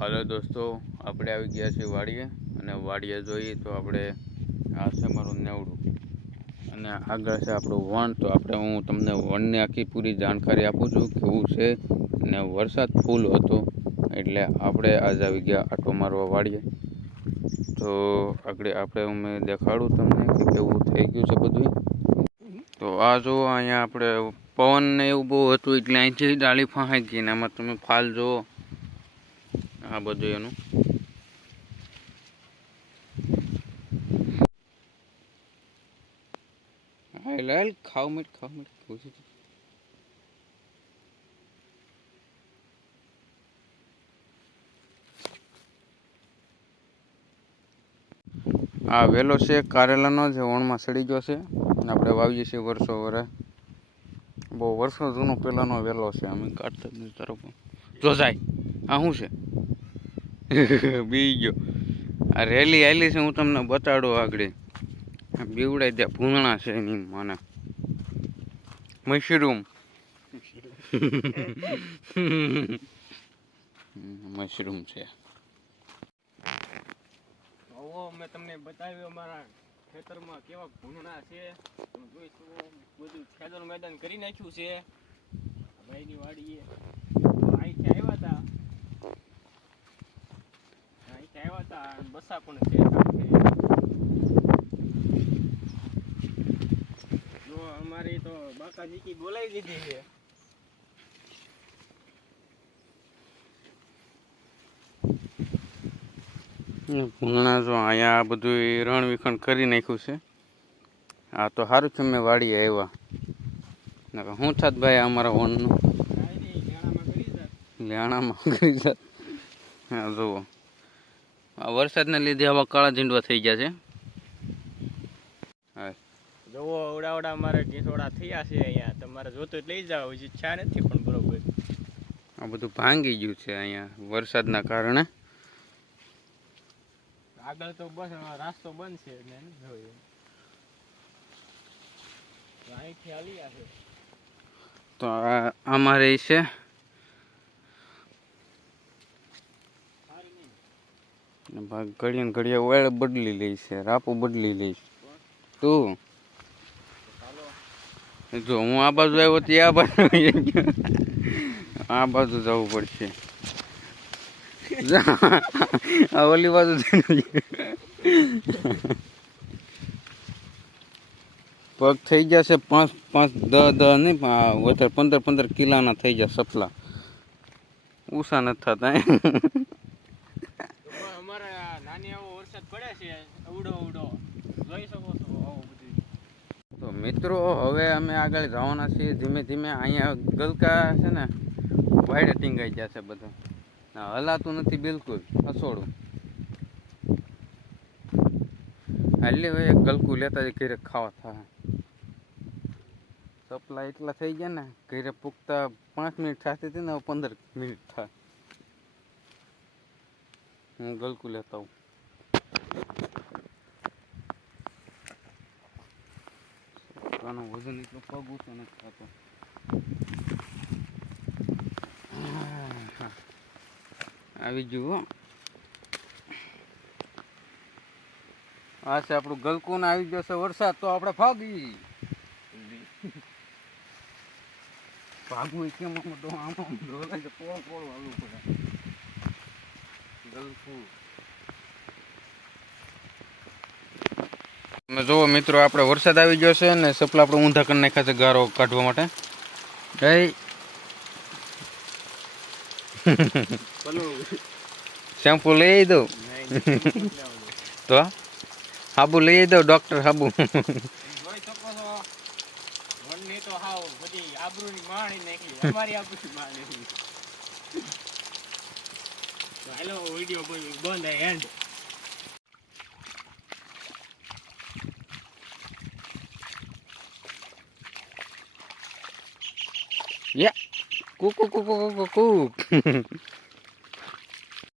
હાલો દોસ્તો, આપણે આવી ગયા છીએ વાડીએ અને વાડીએ જોઈએ તો આપણે આ છે મારું નેવડું. અને આગળ છે આપણું વણ, તો આપણે હું તમને વણની આખી પૂરી જાણકારી આપું છું કેવું છે અને વરસાદ ફૂલ હતો એટલે આપણે આજ આવી ગયા આટો મારવા વાડીએ. તો આગળ આપણે મેં દેખાડું તમને કે કેવું થઈ ગયું છે બધું. તો આ જો અહીંયા આપણે પવન ને એવું બહુ હતું એટલે અહીંથી ડાળી ફાંકી ગઈ ને આમાં તમે ફાલ જુઓ. આ બધું એનું. હાલ હાલ ખાવ મીઠ ખાવ મીઠ પૂછી. આ વેલો છે, કારેલાનો જે વણમાં સડી ગયો છે આપણે વાવીએ છીએ વર્ષો વરે. બહુ વર્ષો જૂનો પહેલાંનો વેલો છે, અમે કાઢતા તરફ જો જાય, આ શું છે? બી ગયો આ રેલી આવેલી છે, હું તમને બતાડું આગળ. બીવડાય દે ભૂંગણા છે એની મને. મશરૂમ. મશરૂમ છે. હવે, મેં તમને બતાવ્યું અમારા ખેતરમાં કેવા ભૂંગળા છે. બધું ખેતર મેદાન કરી નાખ્યું છે. ભાઈની વાડીએ. અહીંથી આવ્યા હતા અહીંથી આવ્યા હતા અને. જો અમારી તો બાકાજી બોલાવી દીધી છે. ભૂંગણા જો અહીંયા બધું રણ વિખણ કરી નાખ્યું છે. આ તો સારું છે મેં વાડીએ આવ્યા. હું થાત ભાઈ અમારા જાય લેણામાં કરી જાત હા જુઓ. વરસાદને લીધે આવા કાળા ઝીંડવા થઈ ગયા છે. હા. જોવો અવડાવડા મારે ઢીસોડા થયા છે અહીંયા. તમારે જોતું લઈ જાવ ઈચ્છા નથી પણ બરોબર. આ બધું ભાંગી ગયું છે અહીંયા વરસાદના કારણે. આગળ તો બસ રાસ્તો બંધ છે નથી જોયું. તો અહીંથી હાલી છે. તો આ અમારે છે સારી નહીં ને ભાગ ઘડીએ ને ઘડીએ વેળ બદલી લે છે, રાપો બદલી લઈશ તું? જો હું આ બાજુ આવ્યો તો આ બાજુ આ બાજુ જવું પડશે. આ ઓલી બાજુ પગ થઈ જશે પાંચ પાંચ દસ દસ નહીં વધારે પંદર પંદર કિલાના થઈ જાય સપલા. ઉષા નથી થતા. આ નાની એવો વરસાદ પડે છે અવડો અવડો જોઈ શકો છો તો મિત્રો, હવે અમે આગળ જવાના છીએ. ધીમે ધીમે અહીંયા ગલકા છે ને વાઈડે ટીંગાઈ જશે બધા. હલાતું નથી બિલકુલ હાલી હવે એક ગલકું લેતા જ ઘરે ખાવા થાય. સપ્લાય એટલા થઈ ગયા ને, ઘરે પૂગતા પાંચ મિનિટ થતી હતી ને પંદર મિનિટ થાય. હું ગલકું લેતા આવું. છોકરાનો વજન એટલો પગ ઊંચો નથી થતો. આવી જુઓ હો. આ છે આપણું ગલકુ ને આવી જશે વરસાદ તો આપણે ભાગી. ભાગવું કેમ તો આમ ડોલાય છે? કોણ પોળ હાલવું પડે? તમે જુઓ મિત્રો, આપણે વરસાદ આવી ગયો છે ને સપલા આપણે ઊંધા કરી નાખ્યા છે ગારો કાઢવા માટે. એ બોલો શેમ્પુ લઈ દઉં? તો? હાબુ લઈ દઉં, ડૉક્ટર હાબુ? જોઈ શકો છો વનની તો હાવ બધી આબરૂની માણી નાખી, અમારી આબરૂની માણી. video end. Yeah. Cook, cook, cook, cook, cook, cook.